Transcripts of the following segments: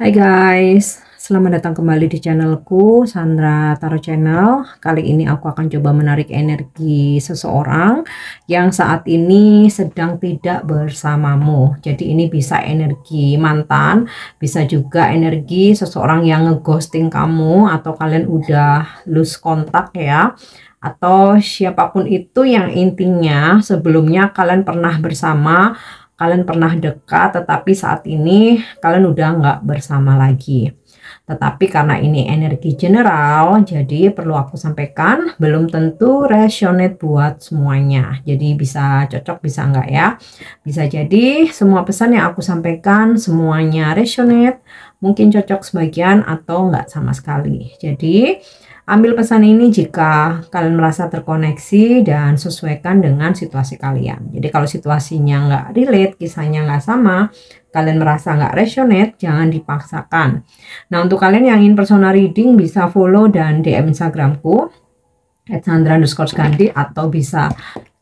Hai guys, selamat datang kembali di channelku Sandra Tarot Channel. Kali ini aku akan coba menarik energi seseorang yang saat ini sedang tidak bersamamu. Jadi ini bisa energi mantan, bisa juga energi seseorang yang ngeghosting kamu, atau kalian udah lose kontak ya, atau siapapun itu yang intinya sebelumnya kalian pernah bersama, kalian pernah dekat, tetapi saat ini kalian udah nggak bersama lagi. Tetapi karena ini energi general, jadi perlu aku sampaikan, belum tentu resonate buat semuanya. Jadi bisa cocok, bisa enggak ya. Bisa jadi semua pesan yang aku sampaikan semuanya resonate, mungkin cocok sebagian atau enggak sama sekali. Jadi ambil pesan ini jika kalian merasa terkoneksi dan sesuaikan dengan situasi kalian. Jadi kalau situasinya nggak relate, kisahnya nggak sama, kalian merasa nggak resonate, jangan dipaksakan. Nah, untuk kalian yang ingin personal reading bisa follow dan DM Instagramku @sandra_gandhi, atau bisa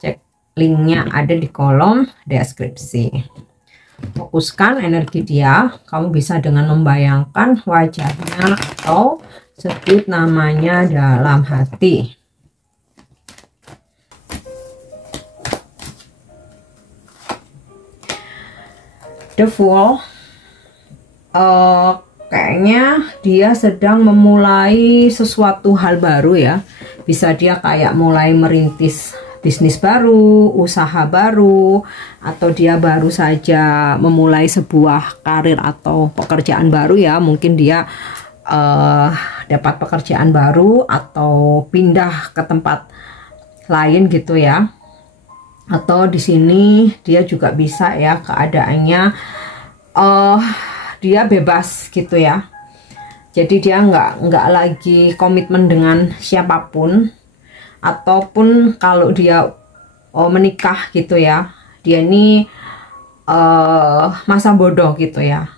cek linknya ada di kolom deskripsi. Fokuskan energi dia, kamu bisa dengan membayangkan wajahnya atau sebut namanya dalam hati. The Fool, kayaknya dia sedang memulai sesuatu hal baru ya. Bisa dia kayak mulai merintis bisnis baru, usaha baru, atau dia baru saja memulai sebuah karir atau pekerjaan baru ya. Mungkin dia dapat pekerjaan baru atau pindah ke tempat lain gitu ya. Atau di sini dia juga bisa ya keadaannya dia bebas gitu ya. Jadi dia nggak lagi komitmen dengan siapapun, ataupun kalau dia menikah gitu ya, dia ini masa bodoh gitu ya.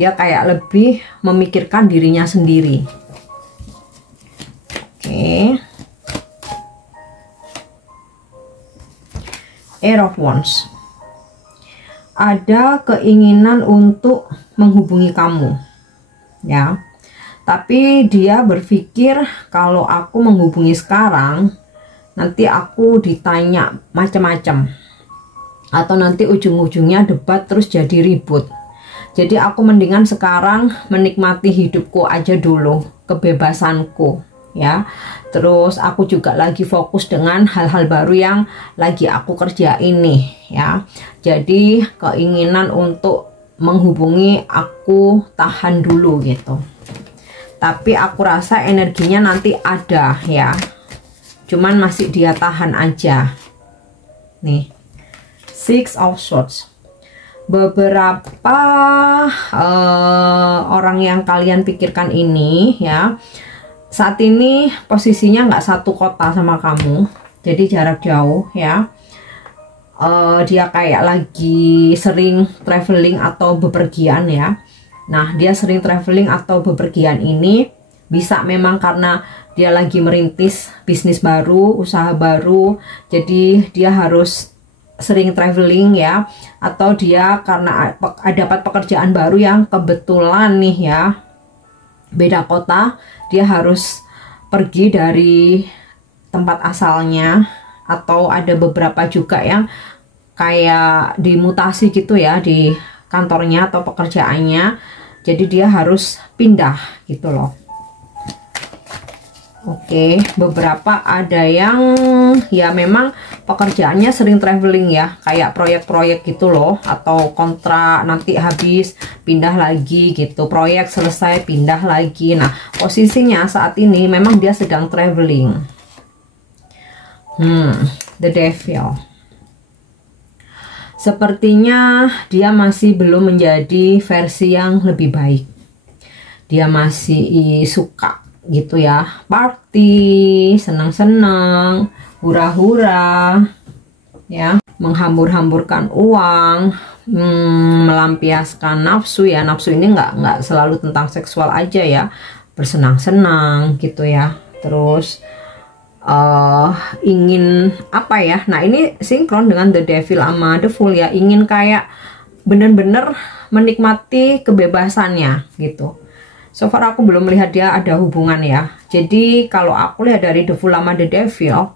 Dia kayak lebih memikirkan dirinya sendiri. Oke. Eight of Wands. Ada keinginan untuk menghubungi kamu. Ya. Tapi dia berpikir kalau aku menghubungi sekarang, nanti aku ditanya macam-macam. Atau nanti ujung-ujungnya debat terus jadi ribut. Jadi aku mendingan sekarang menikmati hidupku aja dulu, kebebasanku ya. Terus aku juga lagi fokus dengan hal-hal baru yang lagi aku kerjain nih ya. Jadi keinginan untuk menghubungi aku tahan dulu gitu. Tapi aku rasa energinya nanti ada ya. Cuman masih dia tahan aja. Nih. Six of Swords. Beberapa orang yang kalian pikirkan ini ya, saat ini posisinya nggak satu kota sama kamu, jadi jarak jauh ya. Dia kayak lagi sering traveling atau bepergian ya. Nah, dia sering traveling atau bepergian ini bisa memang karena dia lagi merintis bisnis baru, usaha baru, jadi dia harus sering traveling ya, atau dia karena dapat pekerjaan baru yang kebetulan nih ya, beda kota, dia harus pergi dari tempat asalnya, atau ada beberapa juga yang kayak dimutasi gitu ya di kantornya atau pekerjaannya, jadi dia harus pindah gitu loh. Oke, beberapa ada yang ya memang pekerjaannya sering traveling ya, kayak proyek-proyek gitu loh, atau kontrak nanti habis pindah lagi gitu, proyek selesai pindah lagi. Nah, posisinya saat ini memang dia sedang traveling. The Devil. Sepertinya dia masih belum menjadi versi yang lebih baik. Dia masih suka gitu ya, party, senang-senang, hura-hura ya, menghambur-hamburkan uang, melampiaskan nafsu ya. Nafsu ini nggak selalu tentang seksual aja ya, bersenang-senang gitu ya. Terus ingin apa ya, nah ini sinkron dengan The Devil sama The Fool ya, ingin kayak bener-bener menikmati kebebasannya gitu. So far aku belum melihat dia ada hubungan ya. Jadi kalau aku lihat dari The Fool sama The Devil,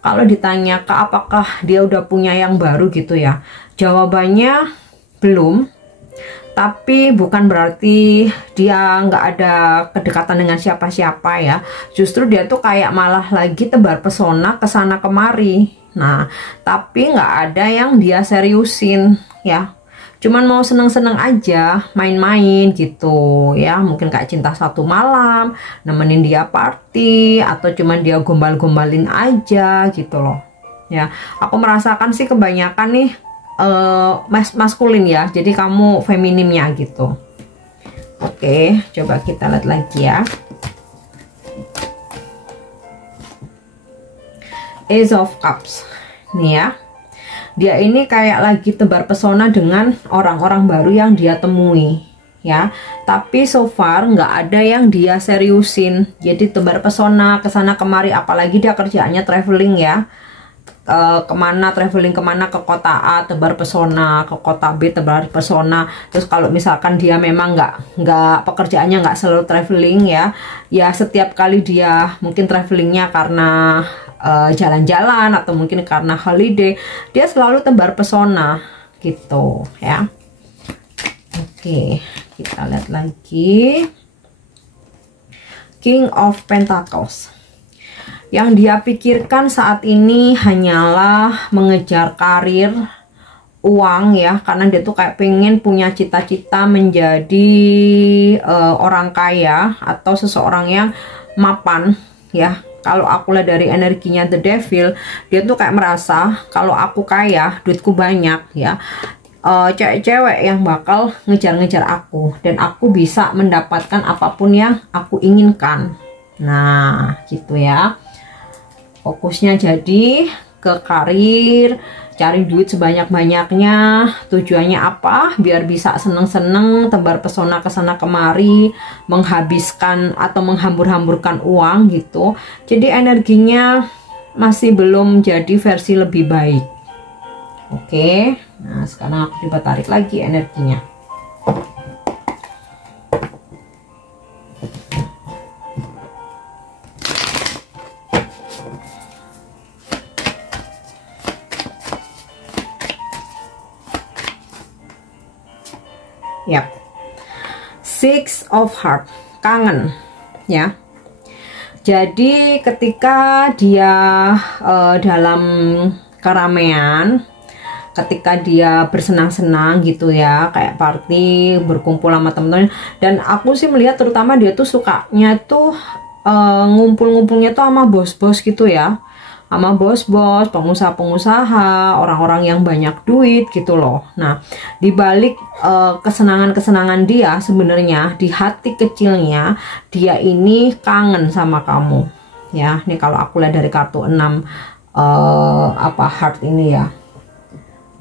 kalau ditanya ke apakah dia udah punya yang baru gitu ya, jawabannya belum. Tapi bukan berarti dia nggak ada kedekatan dengan siapa-siapa ya. Justru dia tuh kayak malah lagi tebar pesona kesana kemari. Nah, tapi nggak ada yang dia seriusin ya. Cuman mau seneng-seneng aja, main-main gitu ya. Mungkin kayak cinta satu malam, nemenin dia party, atau cuman dia gombal-gombalin aja gitu loh. Ya, aku merasakan sih kebanyakan nih maskulin ya, jadi kamu feminimnya gitu. Oke, coba kita lihat lagi ya. Ace of Cups nih ya, dia ini kayak lagi tebar pesona dengan orang-orang baru yang dia temui ya, tapi so far nggak ada yang dia seriusin. Jadi tebar pesona kesana kemari, apalagi dia kerjaannya traveling ya. Kemana traveling, kemana, ke kota A tebar pesona, ke kota B tebar pesona. Terus kalau misalkan dia memang nggak pekerjaannya nggak selalu traveling ya, ya setiap kali dia mungkin travelingnya karena jalan-jalan atau mungkin karena holiday, dia selalu tebar pesona gitu ya. Oke, kita lihat lagi. King of Pentacles. Yang dia pikirkan saat ini hanyalah mengejar karir, uang ya, karena dia tuh kayak pengen punya cita-cita menjadi orang kaya atau seseorang yang mapan ya. Kalau aku lihat dari energinya The Devil, dia tuh kayak merasa kalau aku kaya, duitku banyak ya, cewek-cewek yang bakal ngejar-ngejar aku dan aku bisa mendapatkan apapun yang aku inginkan. Nah gitu ya. Fokusnya jadi ke karir, cari duit sebanyak-banyaknya. Tujuannya apa? Biar bisa seneng-seneng, tebar pesona kesana kemari, menghabiskan atau menghambur-hamburkan uang gitu. Jadi energinya masih belum jadi versi lebih baik. Oke, nah sekarang aku coba tarik lagi energinya. Yap, Six of Heart, kangen ya. Jadi ketika dia dalam keramaian, ketika dia bersenang-senang gitu ya, kayak party, berkumpul sama temen-temen, dan aku sih melihat terutama dia tuh sukanya tuh ngumpul-ngumpulnya tuh sama bos-bos gitu ya, sama bos-bos, pengusaha-pengusaha, orang-orang yang banyak duit gitu loh. Nah, dibalik kesenangan-kesenangan dia, sebenarnya di hati kecilnya dia ini kangen sama kamu. Ya, ini kalau aku lihat dari kartu 6 heart ini ya.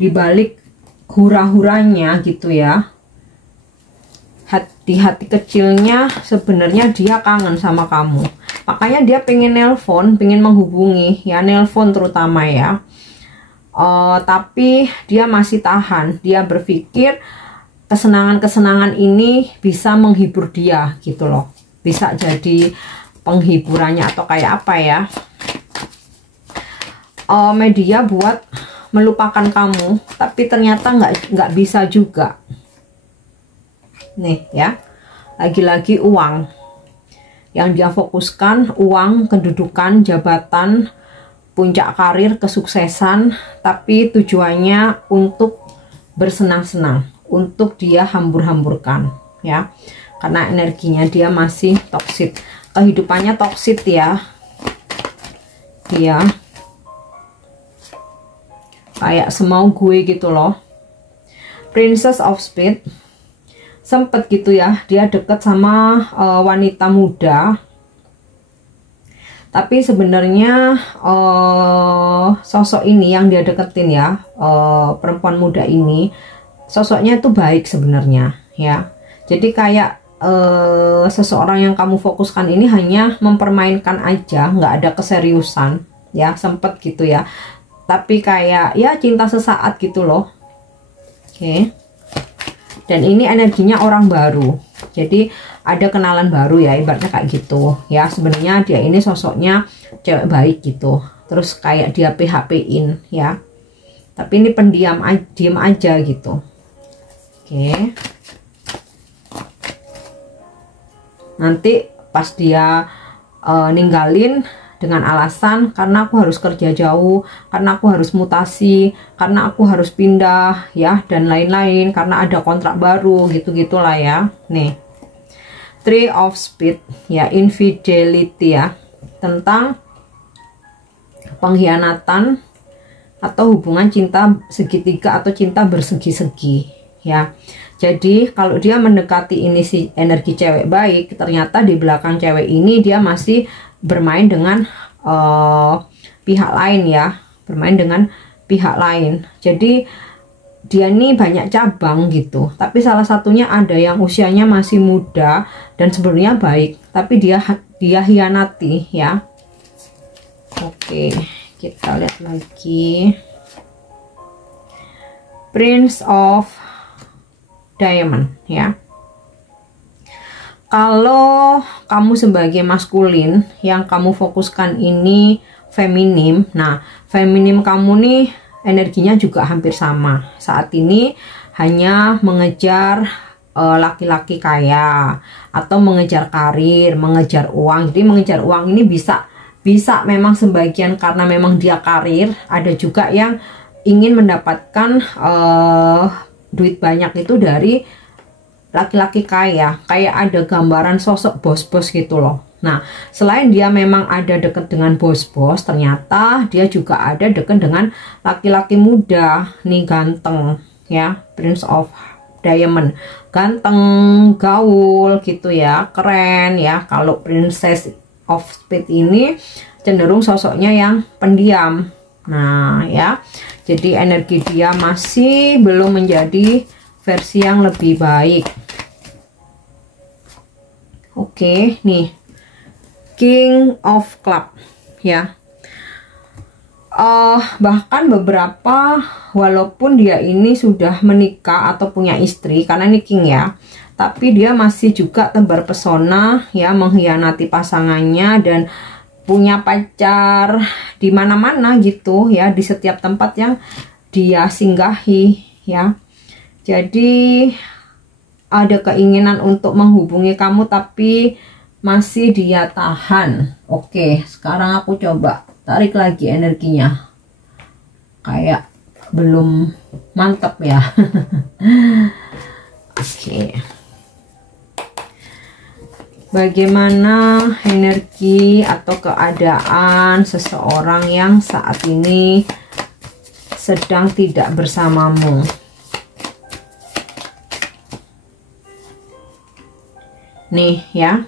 Dibalik hura-huranya gitu ya, di hati kecilnya sebenarnya dia kangen sama kamu. Makanya dia pengen nelpon, pengen menghubungi ya, nelpon terutama ya. Tapi dia masih tahan. Dia berpikir kesenangan-kesenangan ini bisa menghibur dia gitu loh. Bisa jadi penghiburannya atau kayak apa ya. Media buat melupakan kamu, tapi ternyata nggak bisa juga. Nih ya, lagi-lagi uang yang dia fokuskan, uang, kedudukan, jabatan, puncak karir, kesuksesan, tapi tujuannya untuk bersenang-senang, untuk dia hambur-hamburkan ya, karena energinya dia masih toksik, kehidupannya toksik ya. Iya, kayak semau gue gitu loh. Princess of Spades, sempet gitu ya dia deket sama wanita muda, tapi sebenarnya sosok ini yang dia deketin ya, perempuan muda ini sosoknya itu baik sebenarnya ya. Jadi kayak seseorang yang kamu fokuskan ini hanya mempermainkan aja, nggak ada keseriusan ya, sempet gitu ya, tapi kayak ya cinta sesaat gitu loh. Oke. Dan ini energinya orang baru, jadi ada kenalan baru ya, ibaratnya kayak gitu ya. Sebenarnya dia ini sosoknya cewek baik gitu, terus kayak dia PHP-in ya, tapi ini pendiam, diem aja gitu. Oke, nanti pas dia ninggalin dengan alasan karena aku harus kerja jauh, karena aku harus mutasi, karena aku harus pindah ya, dan lain-lain, karena ada kontrak baru gitu-gitulah ya. Nih, Three of Spades ya, infidelity ya, tentang pengkhianatan atau hubungan cinta segitiga atau cinta bersegi-segi ya. Jadi kalau dia mendekati ini si energi cewek baik, ternyata di belakang cewek ini dia masih bermain dengan pihak lain ya, bermain dengan pihak lain. Jadi dia ini banyak cabang gitu, tapi salah satunya ada yang usianya masih muda dan sebenarnya baik, tapi dia hianati ya. Oke, kita lihat lagi Prince of Diamond ya. Kalau kamu sebagai maskulin yang kamu fokuskan ini feminim, nah feminim kamu nih energinya juga hampir sama. Saat ini hanya mengejar laki-laki kaya atau mengejar karir, mengejar uang. Jadi mengejar uang ini bisa memang sebagian karena memang dia karir, ada juga yang ingin mendapatkan duit banyak itu dari laki-laki kaya, kayak ada gambaran sosok bos-bos gitu loh. Nah, selain dia memang ada dekat dengan bos-bos, ternyata dia juga ada dekat dengan laki-laki muda, nih ganteng ya, Prince of Diamond, ganteng, gaul gitu ya, keren ya. Kalau Princess of Spades ini cenderung sosoknya yang pendiam. Nah ya, jadi energi dia masih belum menjadi versi yang lebih baik. Oke, nih King of Club ya. Bahkan beberapa, walaupun dia ini sudah menikah atau punya istri, karena ini King ya, tapi dia masih juga tebar pesona ya, mengkhianati pasangannya dan punya pacar di mana-mana gitu ya, di setiap tempat yang dia singgahi ya. Jadi ada keinginan untuk menghubungi kamu tapi masih dia tahan. Oke, sekarang aku coba tarik lagi energinya, kayak belum mantap ya. Oke, bagaimana energi atau keadaan seseorang yang saat ini sedang tidak bersamamu? Nih ya,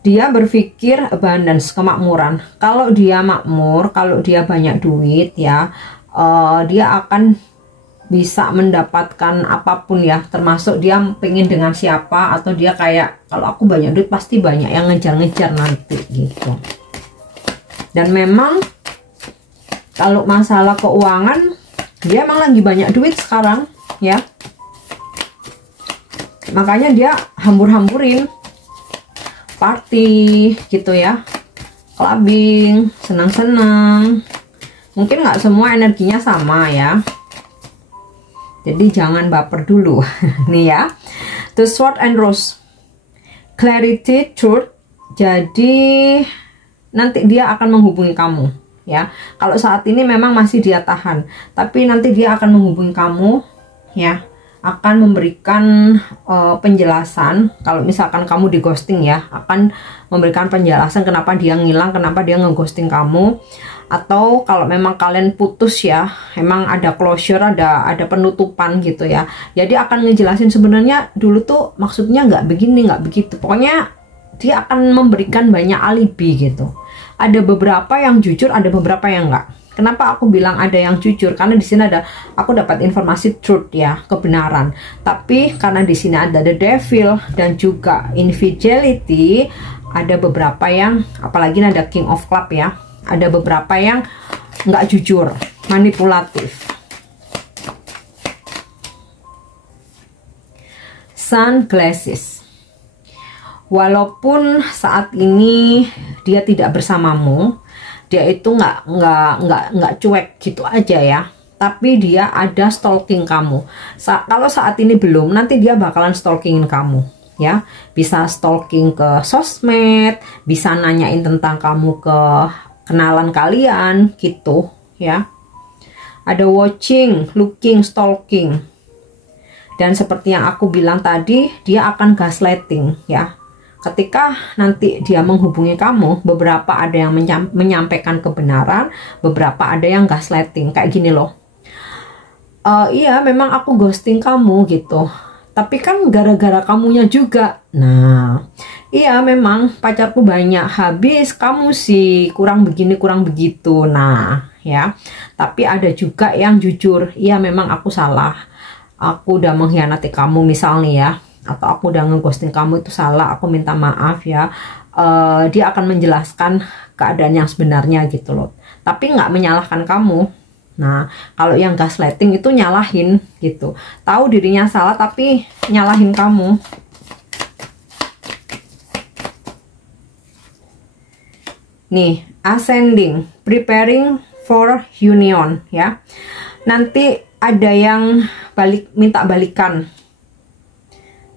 dia berpikir abundance, kemakmuran. Kalau dia makmur, kalau dia banyak duit ya, dia akan bisa mendapatkan apapun ya, termasuk dia pengen dengan siapa, atau dia kayak kalau aku banyak duit pasti banyak yang ngejar-ngejar nanti gitu. Dan memang kalau masalah keuangan, dia emang lagi banyak duit sekarang ya, makanya dia hambur-hamburin party gitu ya, clubbing, senang-senang. Mungkin nggak semua energinya sama ya, jadi jangan baper dulu. Nih ya, The Sword and Rose, Clarity, Truth. Jadi nanti dia akan menghubungi kamu ya. Kalau saat ini memang masih dia tahan, tapi nanti dia akan menghubungi kamu ya, akan memberikan penjelasan. Kalau misalkan kamu di ghosting ya, akan memberikan penjelasan kenapa dia ngilang, kenapa dia ngeghosting kamu. Atau kalau memang kalian putus ya, emang ada closure, ada penutupan gitu ya, jadi akan ngejelasin sebenarnya dulu tuh maksudnya nggak begini, nggak begitu. Pokoknya dia akan memberikan banyak alibi gitu. Ada beberapa yang jujur, ada beberapa yang enggak. Kenapa aku bilang ada yang jujur? Karena di sini ada, aku dapat informasi truth ya, kebenaran. Tapi karena di sini ada the devil dan juga infidelity, ada beberapa yang, apalagi ada King of Club ya, ada beberapa yang nggak jujur, manipulatif. sunglasses. Walaupun saat ini dia tidak bersamamu, dia itu nggak cuek gitu aja ya, tapi dia ada stalking kamu. Kalau saat ini belum, nanti dia bakalan stalkingin kamu ya. Bisa stalking ke sosmed, bisa nanyain tentang kamu ke kenalan kalian gitu ya. Ada watching, looking, stalking. Dan seperti yang aku bilang tadi, dia akan gaslighting ya. Ketika nanti dia menghubungi kamu, beberapa ada yang menyampaikan kebenaran, beberapa ada yang gaslighting. Kayak gini loh. Iya memang aku ghosting kamu gitu, tapi kan gara-gara kamunya juga. Nah, iya memang pacarku banyak, habis kamu sih kurang begini kurang begitu. Nah ya, tapi ada juga yang jujur, iya memang aku salah, aku udah mengkhianati kamu misalnya ya, atau aku udah ngeghosting kamu, itu salah, aku minta maaf ya. Dia akan menjelaskan keadaan yang sebenarnya gitu loh, tapi nggak menyalahkan kamu. Nah, kalau yang gaslighting itu nyalahin gitu, tahu dirinya salah tapi nyalahin kamu. Nih, ascending, preparing for union ya. Nanti ada yang minta balikan.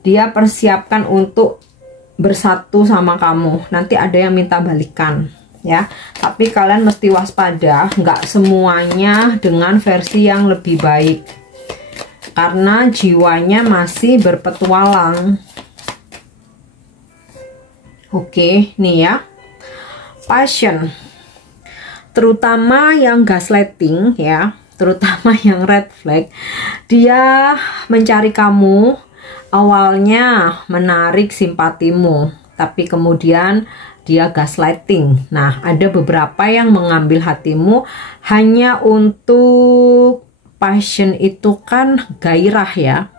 Dia persiapkan untuk bersatu sama kamu. Nanti ada yang minta balikan ya. Tapi kalian mesti waspada, nggak semuanya dengan versi yang lebih baik, karena jiwanya masih berpetualang. Oke, nih ya. Passion, terutama yang gaslighting ya, terutama yang red flag, dia mencari kamu, awalnya menarik simpatimu, tapi kemudian dia gaslighting. Nah, ada beberapa yang mengambil hatimu hanya untuk passion, itu kan gairah ya,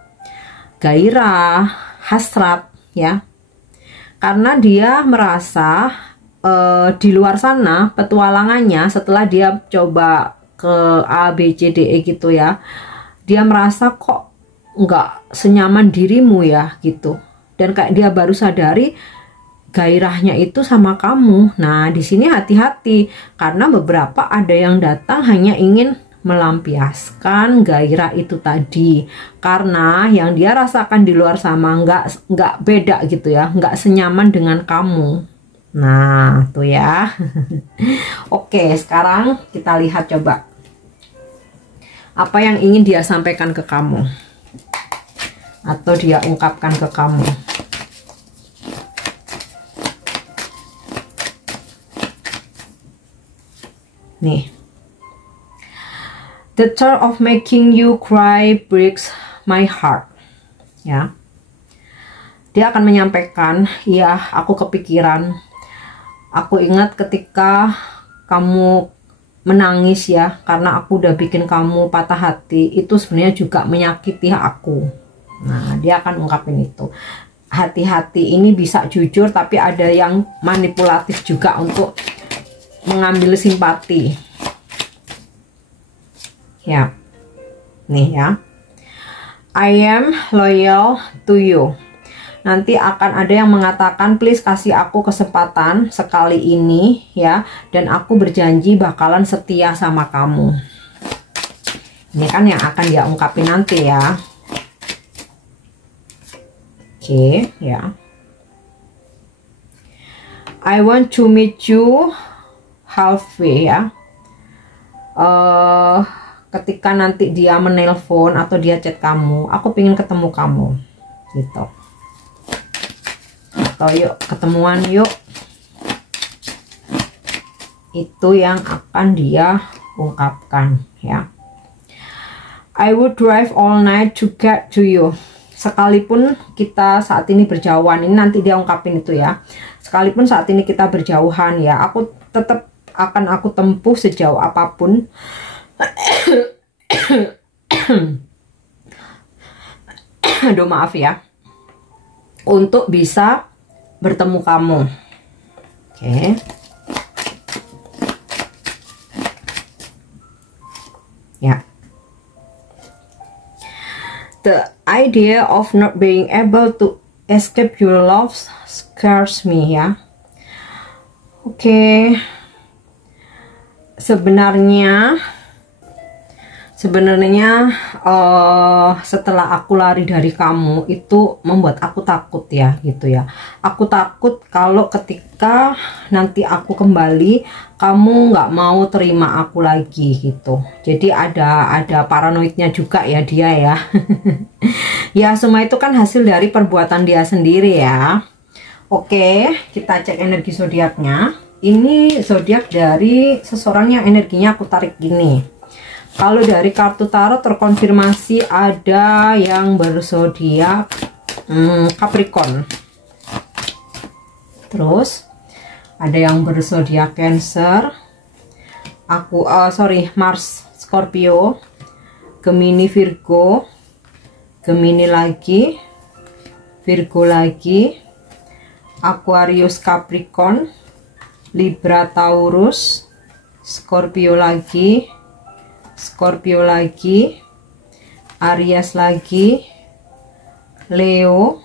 gairah, hasrat ya, karena dia merasa di luar sana petualangannya, setelah dia coba ke A, B, C, D, E gitu ya, dia merasa kok nggak senyaman dirimu ya gitu, dan kayak dia baru sadari gairahnya itu sama kamu. Nah, di sini hati-hati, karena beberapa ada yang datang hanya ingin melampiaskan gairah itu tadi, karena yang dia rasakan di luar sana nggak beda gitu ya, nggak senyaman dengan kamu. Nah, tuh ya. Oke, sekarang kita lihat coba apa yang ingin dia sampaikan ke kamu atau dia ungkapkan ke kamu. Nih, the thought of making you cry breaks my heart ya. Dia akan menyampaikan, iya aku kepikiran, aku ingat ketika kamu menangis ya, karena aku udah bikin kamu patah hati, itu sebenarnya juga menyakiti aku. Nah, dia akan ungkapin itu. Hati-hati ini bisa jujur, tapi ada yang manipulatif juga untuk mengambil simpati. Ya, nih ya. I am loyal to you. Nanti akan ada yang mengatakan, please kasih aku kesempatan sekali ini ya, dan aku berjanji bakalan setia sama kamu. Ini kan yang akan dia ungkapin nanti ya. Oke ya. I want to meet you halfway ya. Ketika nanti dia menelpon atau dia chat kamu, aku pengen ketemu kamu gitu. Atau yuk ketemuan yuk, itu yang akan dia ungkapkan ya. I would drive all night to get to you. Sekalipun kita saat ini berjauhan, ini nanti dia ungkapin itu ya. Sekalipun saat ini kita berjauhan ya, aku tetap akan aku tempuh sejauh apapun aduh maaf ya, untuk bisa bertemu kamu. Oke. Ya. idea of not being able to escape your love scares me ya. Oke. Sebenarnya setelah aku lari dari kamu itu membuat aku takut ya gitu ya. Aku takut kalau ketika nanti aku kembali kamu nggak mau terima aku lagi gitu. Jadi ada paranoidnya juga ya dia ya. Ya semua itu kan hasil dari perbuatan dia sendiri ya. Oke, kita cek energi zodiaknya. Ini zodiak dari seseorang yang energinya aku tarik gini. Kalau dari kartu tarot terkonfirmasi ada yang berzodiak Capricorn. Terus ada yang berzodiak Cancer. Mars Scorpio, Gemini Virgo, Gemini lagi, Virgo lagi, Aquarius Capricorn, Libra Taurus, Scorpio lagi, Aries lagi, Leo,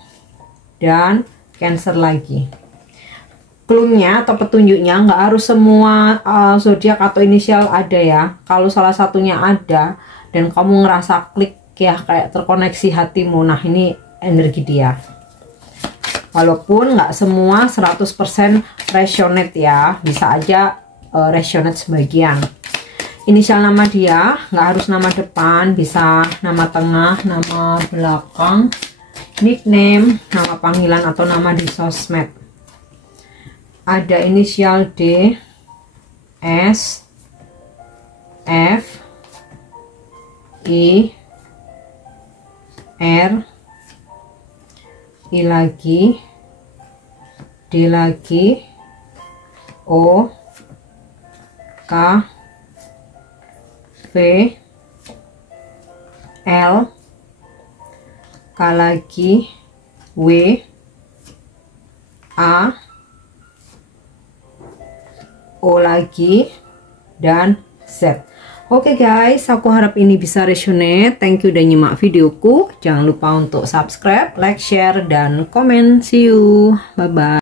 dan Cancer lagi. Clue-nya atau petunjuknya nggak harus semua zodiak atau inisial ada ya. Kalau salah satunya ada dan kamu ngerasa klik ya, kayak terkoneksi hatimu, nah ini energi dia. Walaupun nggak semua 100% resonate ya, bisa aja resonate sebagian. Inisial nama dia nggak harus nama depan, bisa nama tengah, nama belakang, nickname, nama panggilan atau nama di sosmed. Ada inisial D, S, F, I, R, I lagi, D lagi, O, K, V, L, K lagi, W, A, O lagi, dan Z. Oke guys, aku harap ini bisa resonate. Thank you udah nyimak videoku. Jangan lupa untuk subscribe, like, share, dan komen. See you. Bye-bye.